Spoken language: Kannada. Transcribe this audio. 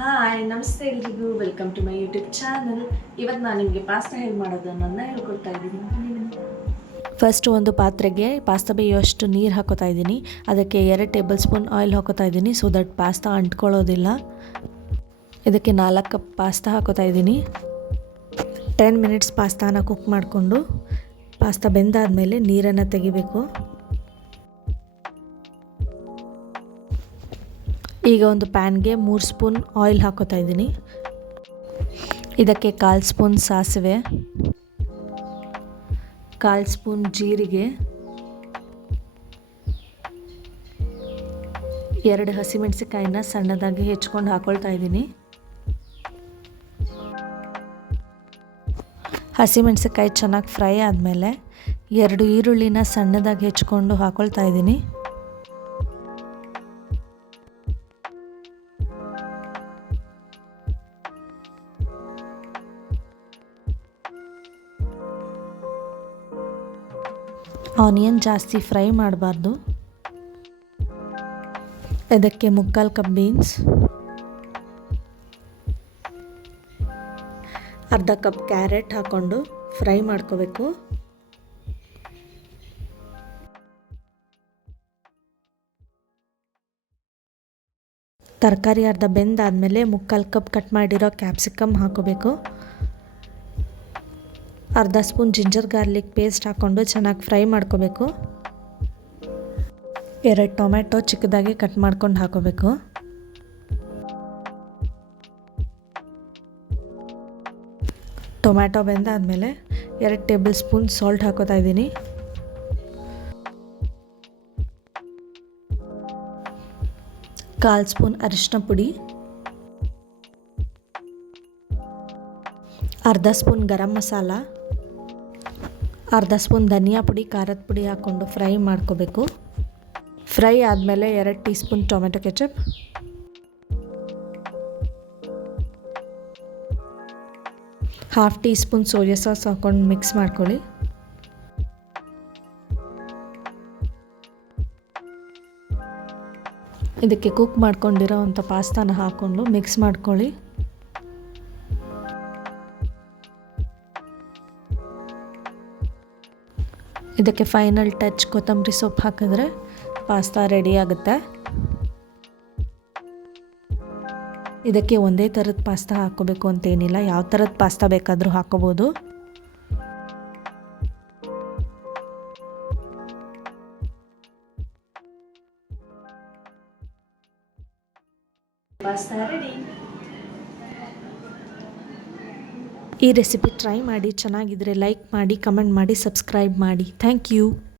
ಹಾಯ್ ನಮಸ್ತೆ ಎಲ್ರಿಗೂ welcome to my YouTube channel. ಇವತ್ತು ನಾನು ನಿಮಗೆ ಪಾಸ್ತಾ ಹೇಗೆ ಮಾಡೋದು ಅನ್ನೋದನ್ನ ಹೇಳ್ಕೊಡ್ತಾ ಇದ್ದೀನಿ. ಫಸ್ಟ್ ಒಂದು ಪಾತ್ರೆಗೆ ಪಾಸ್ತಾ ಬೇಯುವಷ್ಟು ನೀರು ಹಾಕೋತಾ ಇದ್ದೀನಿ. ಅದಕ್ಕೆ 2 ಟೇಬಲ್ ಸ್ಪೂನ್ ಆಯಿಲ್ ಹಾಕೋತಾ ಇದ್ದೀನಿ ಸೊ ದಟ್ ಪಾಸ್ತಾ ಅಂಟ್ಕೊಳ್ಳೋದಿಲ್ಲ. ಇದಕ್ಕೆ 4 ಕಪ್ ಪಾಸ್ತಾ ಹಾಕೋತಾ ಇದ್ದೀನಿ. 10 ಮಿನಿಟ್ಸ್ ಪಾಸ್ತಾನ ಕುಕ್ ಮಾಡಿಕೊಂಡು ಪಾಸ್ತಾ ಬೆಂದಾದಮೇಲೆ ನೀರನ್ನು ತೆಗಿಬೇಕು. ಈಗ ಒಂದು ಪ್ಯಾನ್ಗೆ 3 ಸ್ಪೂನ್ ಆಯಿಲ್ ಹಾಕೋತಾ ಇದ್ದೀನಿ. ಇದಕ್ಕೆ 1/4 ಸ್ಪೂನ್ ಸಾಸಿವೆ, 1/4 ಸ್ಪೂನ್ ಜೀರಿಗೆ, 2 ಹಸಿಮೆಣಸಿಕಾಯಿನ ಸಣ್ಣದಾಗಿ ಹೆಚ್ಚಿಕೊಂಡು ಹಾಕೊಳ್ತಾ ಇದ್ದೀನಿ. ಹಸಿಮೆಣಸಿಕಾಯಿ ಚೆನ್ನಾಗಿ ಫ್ರೈ ಆದಮೇಲೆ 2 ಈರುಳ್ಳಿನ ಸಣ್ಣದಾಗಿ ಹೆಚ್ಚಿಕೊಂಡು ಹಾಕೊಳ್ತಾ ಇದ್ದೀನಿ. ಆನಿಯನ್ ಜಾಸ್ತಿ ಫ್ರೈ ಮಾಡಬಾರ್ದು. ಇದಕ್ಕೆ 3/4 ಕಪ್ ಬೀನ್ಸ್, ಅರ್ಧ ಕಪ್ ಕ್ಯಾರೆಟ್ ಹಾಕ್ಕೊಂಡು ಫ್ರೈ ಮಾಡ್ಕೋಬೇಕು. ತರಕಾರಿ ಅರ್ಧ ಬೆಂದಾದಮೇಲೆ 3/4 ಕಪ್ ಕಟ್ ಮಾಡಿರೋ ಕ್ಯಾಪ್ಸಿಕಮ್ ಹಾಕೋಬೇಕು. ಅರ್ಧ ಸ್ಪೂನ್ ಜಿಂಜರ್ ಗಾರ್ಲಿಕ್ ಪೇಸ್ಟ್ ಹಾಕ್ಕೊಂಡು ಚೆನ್ನಾಗಿ ಫ್ರೈ ಮಾಡ್ಕೋಬೇಕು. 2 ಟೊಮೆಟೊ ಚಿಕ್ಕದಾಗಿ ಕಟ್ ಮಾಡ್ಕೊಂಡು ಹಾಕೋಬೇಕು. ಟೊಮ್ಯಾಟೊ ಬೆಂದಾದಮೇಲೆ 2 ಟೇಬಲ್ ಸ್ಪೂನ್ ಸಾಲ್ಟ್ ಹಾಕೋತಾ ಇದ್ದೀನಿ. ಕಾಲು ಸ್ಪೂನ್ ಅರಿಶಿನ ಪುಡಿ, ಅರ್ಧ ಸ್ಪೂನ್ ಗರಂ ಮಸಾಲ, ಅರ್ಧ ಸ್ಪೂನ್ ಧನಿಯಾ ಪುಡಿ, ಖಾರದ ಪುಡಿ ಹಾಕ್ಕೊಂಡು ಫ್ರೈ ಮಾಡ್ಕೋಬೇಕು. ಫ್ರೈ ಆದಮೇಲೆ 2 tea spoon tomato ketchup, half tea spoon soya sauce ಹಾಕ್ಕೊಂಡು ಮಿಕ್ಸ್ ಮಾಡ್ಕೊಳ್ಳಿ. ಇದಕ್ಕೆ ಕುಕ್ ಮಾಡ್ಕೊಂಡಿರೋ ಅಂಥ ಪಾಸ್ತಾನ ಹಾಕ್ಕೊಂಡು ಮಿಕ್ಸ್ ಮಾಡ್ಕೊಳ್ಳಿ. ಇದಕ್ಕೆ ಫೈನಲ್ ಟಚ್ ಕೊತ್ತಂಬರಿ ಸೊಪ್ಪು ಹಾಕಿದ್ರೆ ಪಾಸ್ತಾ ರೆಡಿ ಆಗುತ್ತೆ. ಇದಕ್ಕೆ ಒಂದೇ ಥರದ ಪಾಸ್ತಾ ಹಾಕ್ಕೋಬೇಕು ಅಂತೇನಿಲ್ಲ, ಯಾವ ಥರದ ಪಾಸ್ತಾ ಬೇಕಾದರೂ ಹಾಕ್ಕೋಬೋದು. Pasta ready. ಈ ರೆಸಿಪಿ ಟ್ರೈ ಮಾಡಿ, ಚೆನ್ನಾಗಿದ್ದರೆ ಲೈಕ್ ಮಾಡಿ, ಕಮೆಂಟ್ ಮಾಡಿ, ಸಬ್ಸ್ಕ್ರೈಬ್ ಮಾಡಿ. Thank you.